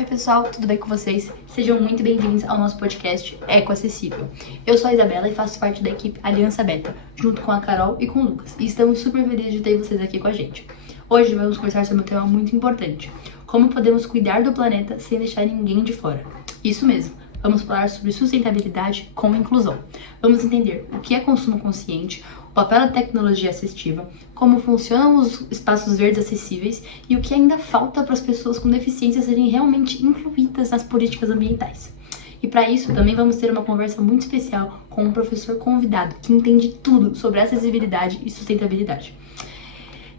Oi pessoal, tudo bem com vocês? Sejam muito bem-vindos ao nosso podcast Ecoacessível. Eu sou a Isabela e faço parte da equipe Aliança Beta, junto com a Carol e com o Lucas, e estamos super felizes de ter vocês aqui com a gente. Hoje vamos conversar sobre um tema muito importante: como podemos cuidar do planeta sem deixar ninguém de fora. Isso mesmo, vamos falar sobre sustentabilidade com inclusão. Vamos entender o que é consumo consciente, o papel da tecnologia assistiva, como funcionam os espaços verdes acessíveis e o que ainda falta para as pessoas com deficiência serem realmente incluídas nas políticas ambientais. E para isso também vamos ter uma conversa muito especial com um professor convidado que entende tudo sobre acessibilidade e sustentabilidade.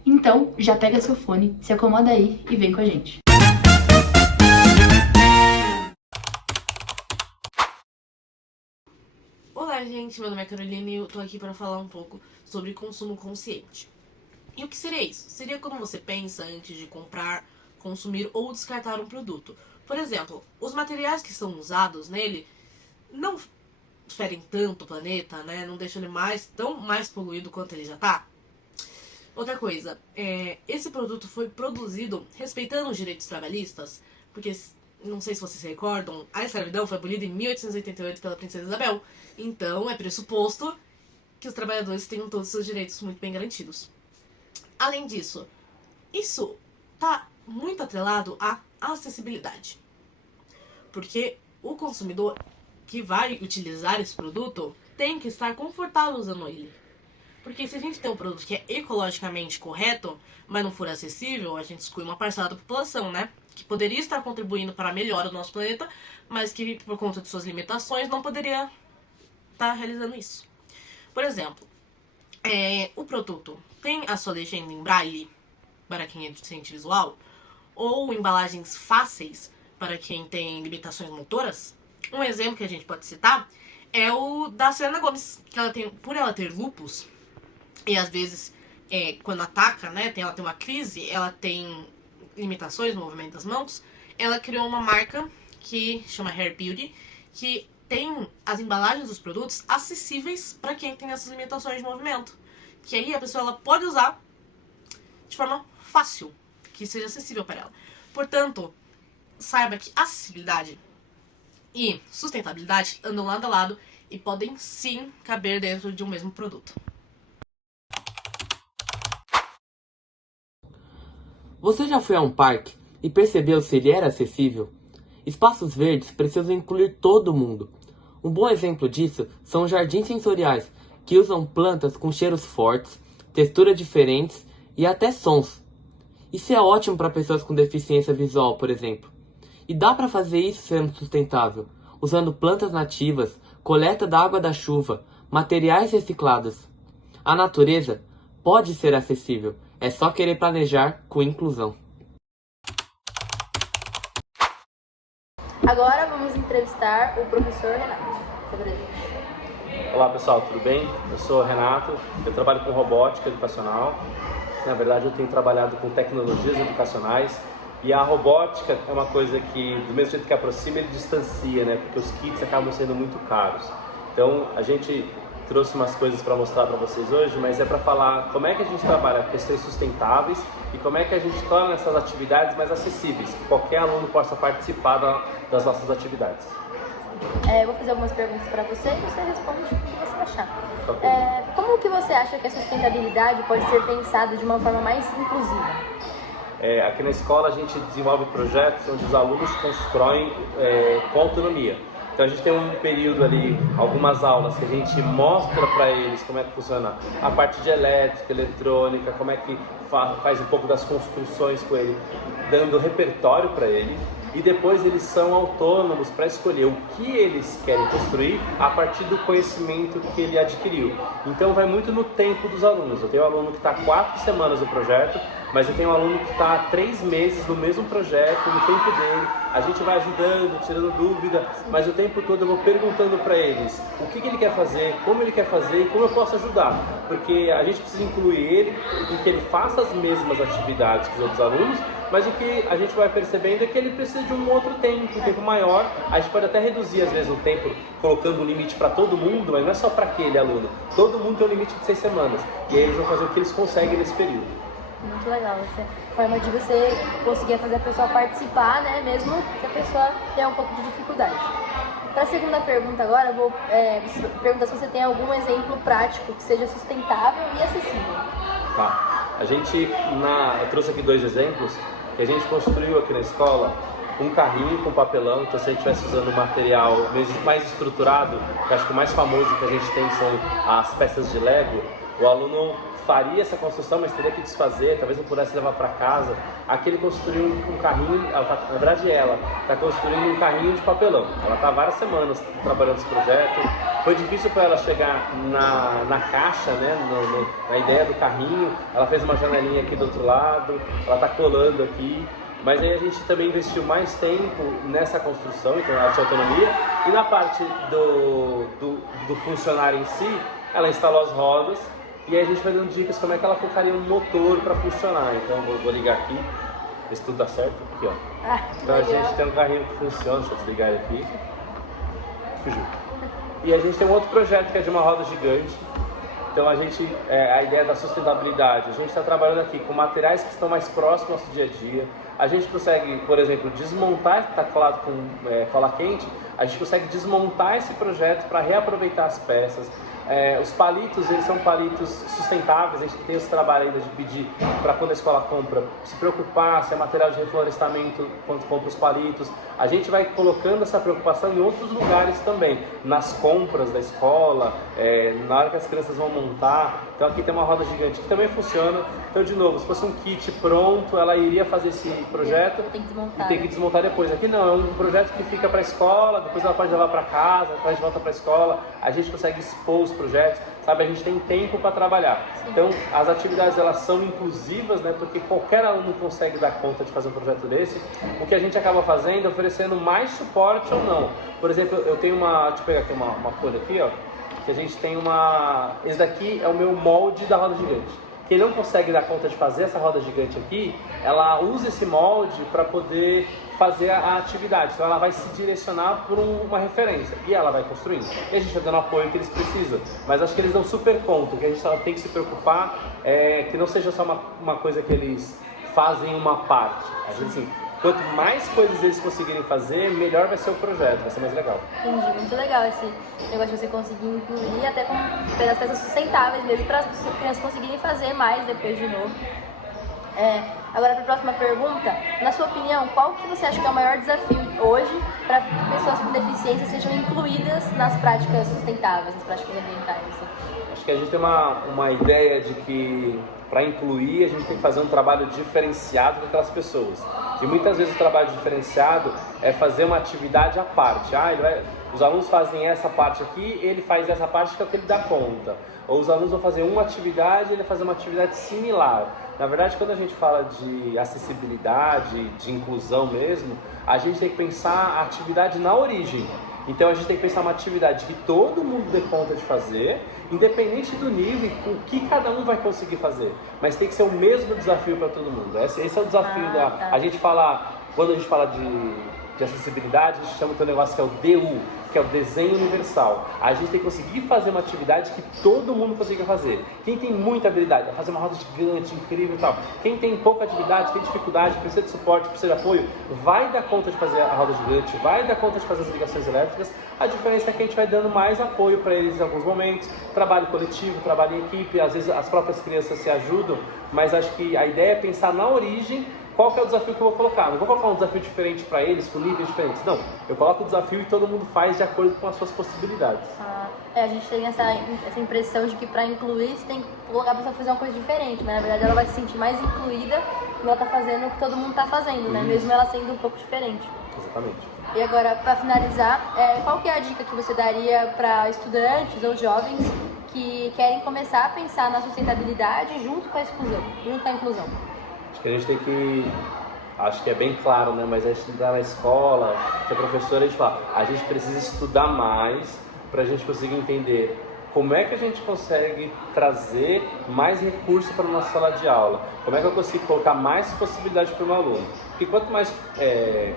Então, já pega seu fone, se acomoda aí e vem com a gente. Olá gente, meu nome é Carolina e eu tô aqui para falar um pouco sobre consumo consciente. E o que seria isso? Seria quando você pensa antes de comprar, consumir ou descartar um produto. Por exemplo, os materiais que são usados nele não ferem tanto o planeta, né? Não deixam ele tão mais poluído quanto ele já tá. Outra coisa, esse produto foi produzido respeitando os direitos trabalhistas, porque não sei se vocês se recordam, a escravidão foi abolida em 1888 pela princesa Isabel. Então, é pressuposto que os trabalhadores tenham todos os seus direitos muito bem garantidos. Além disso, isso está muito atrelado à acessibilidade. Porque o consumidor que vai utilizar esse produto tem que estar confortável usando ele. Porque se a gente tem um produto que é ecologicamente correto, mas não for acessível, a gente exclui uma parcela da população, né? Que poderia estar contribuindo para a melhora do nosso planeta, mas que por conta de suas limitações não poderia estar realizando isso. Por exemplo, o produto tem a sua legenda em braille para quem é deficiente visual, ou embalagens fáceis para quem tem limitações motoras. Um exemplo que a gente pode citar é o da Selena Gomez, que por ela ter lupus, e às vezes quando ataca, né, ela tem uma crise, ela tem limitações no movimento das mãos, ela criou uma marca que chama Hair Beauty, que tem as embalagens dos produtos acessíveis para quem tem essas limitações de movimento. Que aí a pessoa ela pode usar de forma fácil, que seja acessível para ela. Portanto, saiba que acessibilidade e sustentabilidade andam lado a lado e podem sim caber dentro de um mesmo produto. Você já foi a um parque e percebeu se ele era acessível? Espaços verdes precisam incluir todo mundo. Um bom exemplo disso são os jardins sensoriais, que usam plantas com cheiros fortes, texturas diferentes e até sons. Isso é ótimo para pessoas com deficiência visual, por exemplo. E dá para fazer isso sendo sustentável, usando plantas nativas, coleta da água da chuva, materiais reciclados. A natureza pode ser acessível, é só querer planejar com inclusão. Agora vamos entrevistar o professor Renato. Sobre isso. Olá pessoal, tudo bem? Eu sou o Renato, eu trabalho com robótica educacional. Na verdade eu tenho trabalhado com tecnologias educacionais e a robótica é uma coisa que, do mesmo jeito que aproxima, ele distancia, né? Porque os kits acabam sendo muito caros. Então a gente trouxe umas coisas para mostrar para vocês hoje, mas é para falar como é que a gente trabalha questões sustentáveis e como é que a gente torna essas atividades mais acessíveis, que qualquer aluno possa participar das nossas atividades. Eu vou fazer algumas perguntas para você e você responde o que você achar. Okay. Como que você acha que a sustentabilidade pode ser pensada de uma forma mais inclusiva? Aqui na escola a gente desenvolve projetos onde os alunos constroem com autonomia. Então a gente tem um período ali, algumas aulas que a gente mostra para eles como é que funciona a parte de elétrica, eletrônica, como é que faz um pouco das construções com ele, dando repertório para ele. E depois eles são autônomos para escolher o que eles querem construir a partir do conhecimento que ele adquiriu. Então vai muito no tempo dos alunos. Eu tenho um aluno que está 4 semanas no projeto, mas eu tenho um aluno que está 3 meses no mesmo projeto, no tempo dele. A gente vai ajudando, tirando dúvida, mas o tempo todo eu vou perguntando para eles o que ele quer fazer, como ele quer fazer e como eu posso ajudar. Porque a gente precisa incluir ele e que ele faça as mesmas atividades que os outros alunos, mas o que a gente vai percebendo é que ele precisa de um outro tempo, um tempo maior. A gente pode até reduzir às vezes o tempo, colocando um limite para todo mundo, mas não é só para aquele aluno. Todo mundo tem um limite de 6 semanas. E aí eles vão fazer o que eles conseguem nesse período. Muito legal essa forma de você conseguir fazer a pessoa participar, né? Mesmo que a pessoa tenha um pouco de dificuldade. Para a segunda pergunta agora, eu vou perguntar se você tem algum exemplo prático que seja sustentável e acessível. Tá. Eu trouxe aqui 2 exemplos que a gente construiu aqui na escola. Um carrinho com papelão, então se a gente estivesse usando um material mais estruturado, que acho que o mais famoso que a gente tem são as peças de Lego, o aluno faria essa construção, mas teria que desfazer, talvez não pudesse levar para casa. Aqui ele construiu um carrinho, na verdade ela está construindo um carrinho de papelão. Ela está há várias semanas trabalhando nesse projeto. Foi difícil para ela chegar na caixa, né, na ideia do carrinho. Ela fez uma janelinha aqui do outro lado, ela está colando aqui. Mas aí a gente também investiu mais tempo nessa construção, então ela tinha autonomia. E na parte do funcionário em si, ela instalou as rodas. E aí a gente vai dando dicas como é que ela colocaria um motor para funcionar. Então vou ligar aqui, ver se tudo dá certo. Aqui, ó. Então a gente tem um carrinho que funciona, deixa eu desligar ele aqui. Fugiu. E a gente tem um outro projeto que é de uma roda gigante. Então a ideia da sustentabilidade, a gente está trabalhando aqui com materiais que estão mais próximos do nosso dia a dia. A gente consegue, por exemplo, desmontar, está colado com cola quente, a gente consegue desmontar esse projeto para reaproveitar as peças. Os palitos, eles são palitos sustentáveis, a gente tem esse trabalho ainda de pedir para quando a escola compra, se preocupar se é material de reflorestamento quando compra os palitos. A gente vai colocando essa preocupação em outros lugares também, nas compras da escola, na hora que as crianças vão montar. Então aqui tem uma roda gigante que também funciona. Então, de novo, se fosse um kit pronto, ela iria fazer esse projeto e tem que desmontar depois. Aqui não, é um projeto que fica para a escola, depois ela pode levar para casa, depois volta para a escola. A gente consegue expor os projetos, sabe? A gente tem tempo para trabalhar. Sim. Então, as atividades elas são inclusivas, né? Porque qualquer aluno consegue dar conta de fazer um projeto desse. O que a gente acaba fazendo é oferecendo mais suporte ou não. Por exemplo, eu tenho deixa eu pegar aqui uma folha aqui, ó. Que a gente tem esse daqui é o meu molde da roda gigante. Quem não consegue dar conta de fazer essa roda gigante aqui, ela usa esse molde para poder fazer a atividade. Então ela vai se direcionar por uma referência e ela vai construindo. E a gente vai dando o apoio que eles precisam. Mas acho que eles dão super conta. O que a gente só tem que se preocupar é que não seja só uma coisa que eles fazem uma parte. A gente, assim, quanto mais coisas eles conseguirem fazer, melhor vai ser o projeto, vai ser mais legal. Entendi, muito legal esse negócio de você conseguir incluir até com as peças sustentáveis mesmo, para as crianças conseguirem fazer mais depois de novo. Agora, para a próxima pergunta, na sua opinião, qual que você acha que é o maior desafio hoje para que pessoas com deficiência sejam incluídas nas práticas sustentáveis, nas práticas ambientais? Acho que a gente tem uma ideia de que para incluir a gente tem que fazer um trabalho diferenciado com aquelas pessoas. E muitas vezes o trabalho diferenciado é fazer uma atividade à parte. Os alunos fazem essa parte aqui, ele faz essa parte que é o que ele dá conta. Ou os alunos vão fazer uma atividade, ele vai fazer uma atividade similar. Na verdade, quando a gente fala de acessibilidade, de inclusão mesmo, a gente tem que pensar a atividade na origem. Então a gente tem que pensar uma atividade que todo mundo dê conta de fazer, independente do nível, o que cada um vai conseguir fazer. Mas tem que ser o mesmo desafio para todo mundo. Esse é o desafio tá. A gente fala, quando a gente fala de acessibilidade, a gente chama de um negócio que é o DU, que é o desenho universal. A gente tem que conseguir fazer uma atividade que todo mundo consiga fazer. Quem tem muita habilidade, vai fazer uma roda gigante, incrível e tal. Quem tem pouca habilidade, tem dificuldade, precisa de suporte, precisa de apoio, vai dar conta de fazer a roda gigante, vai dar conta de fazer as ligações elétricas. A diferença é que a gente vai dando mais apoio para eles em alguns momentos, trabalho coletivo, trabalho em equipe, às vezes as próprias crianças se ajudam, mas acho que a ideia é pensar na origem. Qual que é o desafio que eu vou colocar? Não vou colocar um desafio diferente para eles, com níveis diferentes. Não, eu coloco o desafio e todo mundo faz de acordo com as suas possibilidades. A gente tem essa impressão de que para incluir você tem que colocar a pessoa fazer uma coisa diferente, mas na verdade ela vai se sentir mais incluída quando ela está fazendo o que todo mundo está fazendo, né? Mesmo ela sendo um pouco diferente. Exatamente. E agora, para finalizar, qual que é a dica que você daria para estudantes ou jovens que querem começar a pensar na sustentabilidade junto com a exclusão, junto com a inclusão? Acho que a gente tem que, acho que é bem claro, né? Mas a gente está na escola, que a professora, a gente fala, a gente precisa estudar mais para a gente conseguir entender como é que a gente consegue trazer mais recurso para a nossa sala de aula? Como é que eu consigo colocar mais possibilidade para o meu aluno? Porque quanto mais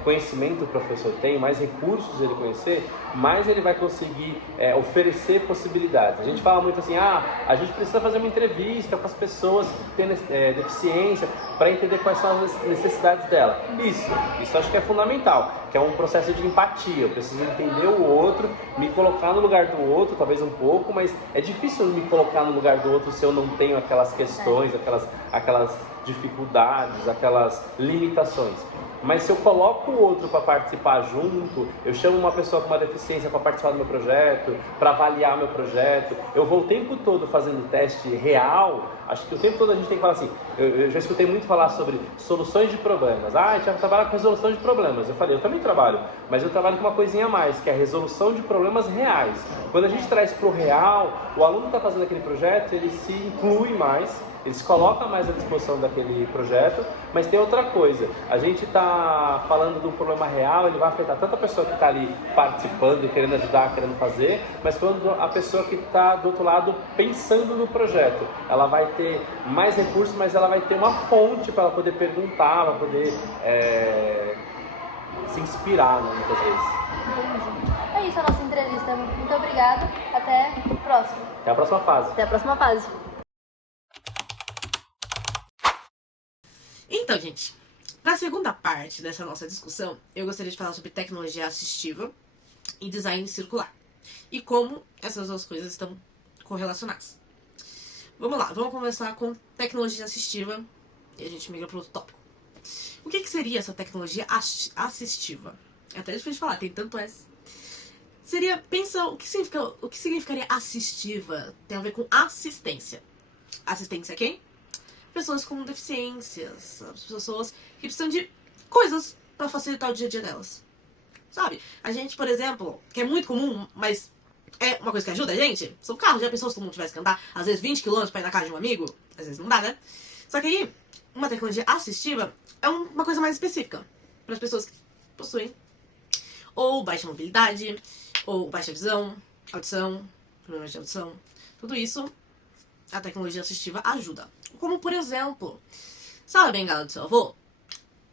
conhecimento o professor tem, mais recursos ele conhecer, mais ele vai conseguir oferecer possibilidades. A gente fala muito assim, a gente precisa fazer uma entrevista com as pessoas que têm deficiência para entender quais são as necessidades dela. Isso acho que é fundamental, que é um processo de empatia. Eu preciso entender o outro, me colocar no lugar do outro, talvez um pouco, mas é difícil me colocar no lugar do outro se eu não tenho aquelas questões, aquelas dificuldades, aquelas limitações. Mas se eu coloco o outro para participar junto, eu chamo uma pessoa com uma deficiência para participar do meu projeto, para avaliar meu projeto, eu vou o tempo todo fazendo teste real. Acho que o tempo todo a gente tem que falar assim, eu já escutei muito falar sobre soluções de problemas. A gente vai trabalhar com resolução de problemas. Eu falei, eu também trabalho, mas eu trabalho com uma coisinha a mais, que é a resolução de problemas reais. Quando a gente traz para o real, o aluno está fazendo aquele projeto, ele se inclui mais, ele se coloca mais à disposição daquele projeto, mas tem outra coisa, a gente está falando de um problema real, ele vai afetar tanto a pessoa que está ali participando, querendo ajudar, querendo fazer, mas quando a pessoa que está do outro lado pensando no projeto, ela vai ter mais recursos, mas ela vai ter uma fonte para ela poder perguntar, para poder se inspirar, né, muitas vezes. Entendi. É isso a nossa entrevista. Muito obrigada. Até o próximo. Até a próxima fase. Até a próxima fase. Então, gente, para a segunda parte dessa nossa discussão, eu gostaria de falar sobre tecnologia assistiva e design circular. E como essas duas coisas estão correlacionadas. Vamos lá, vamos começar com tecnologia assistiva e a gente migra para outro tópico. O que seria essa tecnologia assistiva? É até difícil de falar, tem tanto S. Pensa, o que significaria assistiva? Tem a ver com assistência. Assistência a quem? Pessoas com deficiências, pessoas que precisam de coisas para facilitar o dia a dia delas. Sabe? A gente, por exemplo, que é muito comum, mas é uma coisa que ajuda a gente, são carros. Já pensou se todo mundo tivesse que andar, às vezes, 20 km para ir na casa de um amigo? Às vezes não dá, né? Só que aí, uma tecnologia assistiva é uma coisa mais específica para as pessoas que possuem ou baixa mobilidade, ou baixa visão, audição, problemas de audição. Tudo isso, a tecnologia assistiva ajuda. Como, por exemplo, sabe a bengala do seu avô?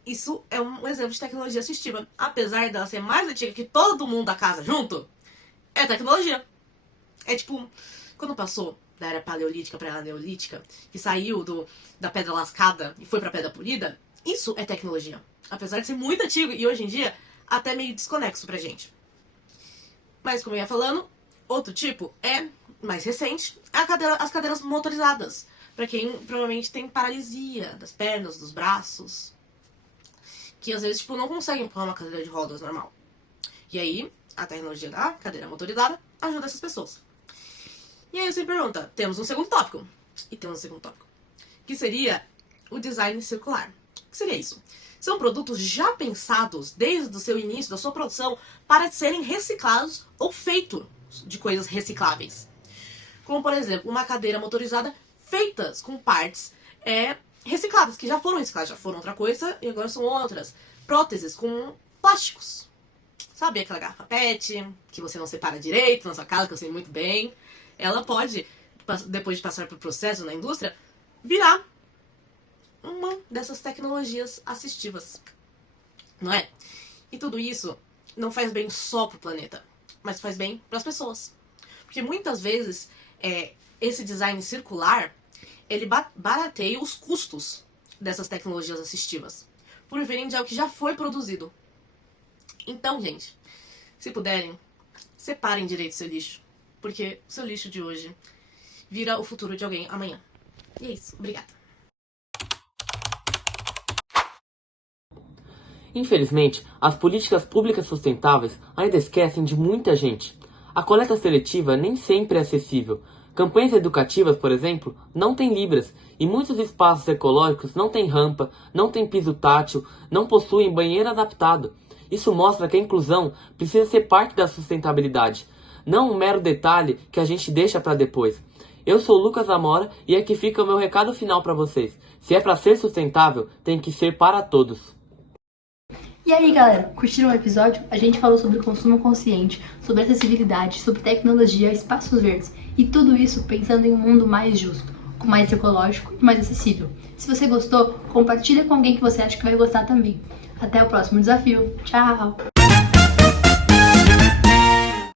Isso é um exemplo de tecnologia assistiva. Apesar dela ser mais antiga que todo mundo da casa junto, é tecnologia. É tipo, quando passou da era paleolítica para a era neolítica, que saiu da pedra lascada e foi para a pedra polida, isso é tecnologia. Apesar de ser muito antigo e hoje em dia até meio desconexo pra gente. Mas como eu ia falando, outro tipo é mais recente, as cadeiras motorizadas. Pra quem provavelmente tem paralisia das pernas, dos braços, que às vezes não conseguem empurrar uma cadeira de rodas normal. E aí, a tecnologia da cadeira motorizada ajuda essas pessoas. E aí você pergunta, temos um segundo tópico. E temos um segundo tópico, que seria o design circular. O que seria isso? São produtos já pensados desde o seu início, da sua produção, para serem reciclados ou feitos de coisas recicláveis. Como, por exemplo, uma cadeira motorizada feitas com partes recicladas, que já foram recicladas, já foram outra coisa e agora são outras. Próteses com plásticos. Sabe aquela garrafa PET, que você não separa direito na sua casa, que eu sei muito bem. Ela pode, depois de passar por processo na indústria, virar uma dessas tecnologias assistivas. Não é? E tudo isso não faz bem só pro planeta, mas faz bem pras pessoas. Porque muitas vezes esse design circular, ele barateia os custos dessas tecnologias assistivas, por virem de algo que já foi produzido. Então, gente, se puderem, separem direito seu lixo, porque o seu lixo de hoje vira o futuro de alguém amanhã. E é isso. Obrigada. Infelizmente, as políticas públicas sustentáveis ainda esquecem de muita gente. A coleta seletiva nem sempre é acessível. Campanhas educativas, por exemplo, não têm libras, e muitos espaços ecológicos não têm rampa, não têm piso tátil, não possuem banheiro adaptado. Isso mostra que a inclusão precisa ser parte da sustentabilidade, não um mero detalhe que a gente deixa para depois. Eu sou o Lucas Amora e aqui fica o meu recado final para vocês. Se é para ser sustentável, tem que ser para todos. E aí, galera, curtiram o episódio? A gente falou sobre consumo consciente, sobre acessibilidade, sobre tecnologia, espaços verdes e tudo isso pensando em um mundo mais justo, mais ecológico e mais acessível. Se você gostou, compartilha com alguém que você acha que vai gostar também. Até o próximo desafio. Tchau!